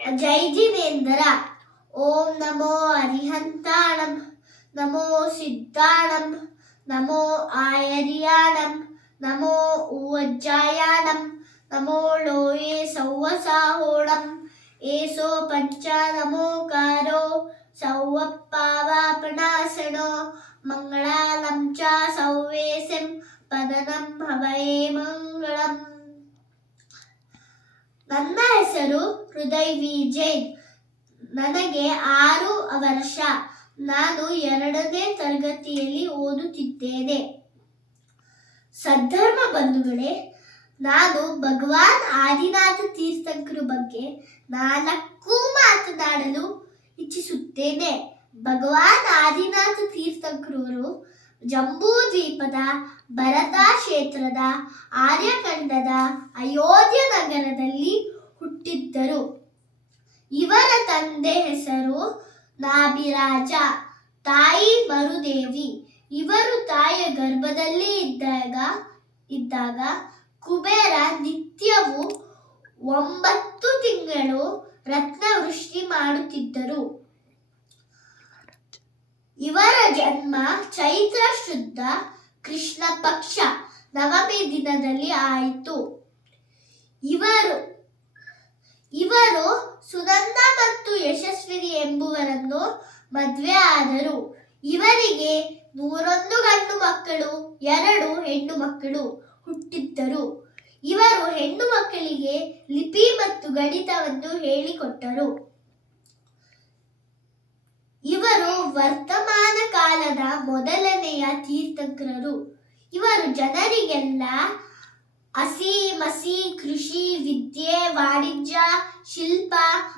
ജയ് ജിവേന്ദ്ര. ഓം നമോ അരിഹന്താണം നമോ സിദ്ധാണം നമോ ആയരിയാണം നമോ ഊവജ്ജായാണം നമോ ലോയേ സൗവസാഹോളം ഏസോ പഞ്ച നമോ പഞ്ചാനമോകാരോ സൗവപ്പാവാപണാസനോ മംഗളാലം ച സൗവേശം പതനം ഭവേ മംഗളം. നന്ന ಹೆಸರು ಹೃದಯ್ ವಿಜಯ್ ನನಗೆ ಆರು ವರ್ಷ. ನಾನು ಎರಡನೇ ತರಗತಿಯಲ್ಲಿ ಓದುತ್ತಿದ್ದೇನೆ. ಸದ್ಧರ್ಮ ಬಂಧುಗಳೇ, ನಾನು ಭಗವಾನ್ ಆದಿನಾಥ ತೀರ್ಥಂಕರ ಬಗ್ಗೆ ನಾಲ್ಕು ಮಾತನಾಡಲು ಇಚ್ಛಿಸುತ್ತೇನೆ. ಭಗವಾನ್ ಆದಿನಾಥ ತೀರ್ಥಂಕರವರು ಜಂಬೂ ದ್ವೀಪದ ಭರತ ಕ್ಷೇತ್ರದ ಆರ್ಯಖಂಡದ ಅಯೋಧ್ಯ ನಗರದಲ್ಲಿ ಹುಟ್ಟಿದ್ದರು. ಇವರ ತಂದೆ ಹೆಸರು ನಾಭಿರಾಜ ತಾಯಿ ಮರುದೇವಿ. ಇವರು ತಾಯಿಯ ಗರ್ಭದಲ್ಲಿ ಇದ್ದಾಗ ಇದ್ದಾಗ ಕುಬೇರ ನಿತ್ಯವೂ ಒಂಬತ್ತು ತಿಂಗಳು ರತ್ನವೃಷ್ಟಿ ಮಾಡುತ್ತಿದ್ದರು. ಇವರ ಜನ್ಮ ಚೈತ್ರ ಶುದ್ಧ ಕೃಷ್ಣ ಪಕ್ಷ ನವಮಿ ದಿನದಲ್ಲಿ ಆಯಿತು. ಇವರು ಇವರು ಸುನಂದ ಮತ್ತು ಯಶಸ್ವಿನಿ ಎಂಬುವರನ್ನು ಮದುವೆ ಆದರು. ಇವರಿಗೆ ನೂರೊಂದು ಗಂಡು ಮಕ್ಕಳು, ಎರಡು ಹೆಣ್ಣು ಮಕ್ಕಳು ಹುಟ್ಟಿದ್ದರು. ಇವರು ಹೆಣ್ಣು ಮಕ್ಕಳಿಗೆ ಲಿಪಿ ಮತ್ತು ಗಣಿತವನ್ನು ಹೇಳಿಕೊಟ್ಟರು. ಇವರು ವರ್ತಮಾನ ಕಾಲದ ಮೊದಲನೆಯ ತೀರ್ಥಂಕರರು. ಇವರು ಜನರಿಗೆಲ್ಲ ಹಸಿ ಮಸಿ ಕೃಷಿ, ವಿದ್ಯೆ, ವಾಣಿಜ್ಯ, ಶಿಲ್ಪ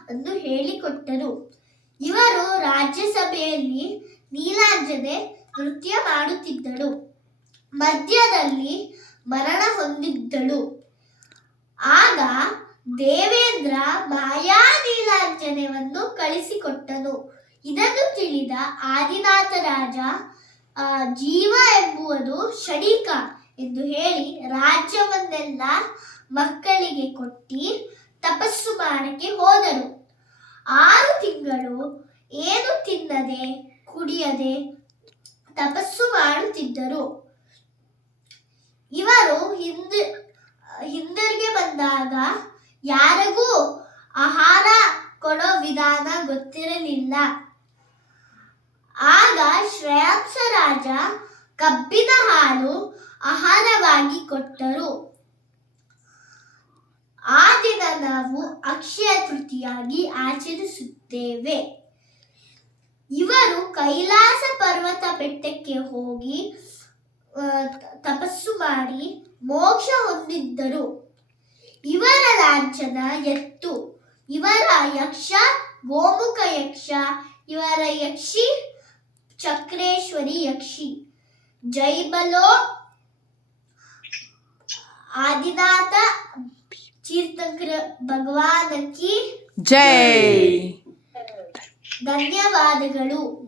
ಅನ್ನು ಹೇಳಿಕೊಟ್ಟರು. ಇವರು ರಾಜ್ಯಸಭೆಯಲ್ಲಿ ನೀಲಾಂಜನೆ ನೃತ್ಯ ಮಾಡುತ್ತಿದ್ದಳು ಮಧ್ಯದಲ್ಲಿ ಮರಣ ಹೊಂದಿದ್ದಳು ಆಗ ದೇವೇಂದ್ರ ಮಾಯಾ ನೀಲಾಂಜನೆಯನ್ನು ಕಳಿಸಿಕೊಟ್ಟನು. ಇದನ್ನು ತಿಳಿದ ಆದಿನಾಥ ರಾಜ ಜೀವ ಎಂಬುವುದು ಷಡೀಕ ಎಂದು ಹೇಳಿ ರಾಜ್ಯವನ್ನೆಲ್ಲ ಮಕ್ಕಳಿಗೆ ಕೊಟ್ಟಿ ತಪಸ್ಸು ಮಾಡಕ್ಕೆ ಹೋದರು. ಆರು ತಿಂಗಳು ಏನು ತಿನ್ನದೆ, ಕುಡಿಯದೆ ತಪಸ್ಸು ಮಾಡುತ್ತಿದ್ದರು. ಇವರು ಹಿಂದ, ಹಿಂದಿರುಗಿ ಬಂದಾಗ ಯಾರಿಗೂ ಆಹಾರ ಕೊಡೋ ವಿಧಾನ ಗೊತ್ತಿರಲಿಲ್ಲ. ಆಗ ಶ್ರೇಯಾಂಸ ರಾಜ ಕಬ್ಬಿನ ಹಾಲು ಆಹಾರವಾಗಿ ಕೊಟ್ಟರು. ಆ ದಿನ ನಾವು ಅಕ್ಷಯ ತೃತಿಯಾಗಿ ಆಚರಿಸುತ್ತೇವೆ. ಇವರು ಕೈಲಾಸ ಪರ್ವತ ಬೆಟ್ಟಕ್ಕೆ ಹೋಗಿ ತಪಸ್ಸು ಮಾಡಿ ಮೋಕ್ಷ ಹೊಂದಿದ್ದರು. ಇವರ ಲಾಂಛನ ಎತ್ತು. ಇವರ ಯಕ್ಷ ಗೋಮುಖ ಯಕ್ಷ, ಇವರ ಯಕ್ಷಿ ಚಕ್ರೇಶ್ವರಿ ಯಕ್ಷಿ. ಜೈ ಬಲೋ. ಆದಿನಾಥ ತೀರ್ಥಂಕರ ಭಗವಾನಕ್ಕೆ ಜೈ. ಧನ್ಯವಾದಗಳು.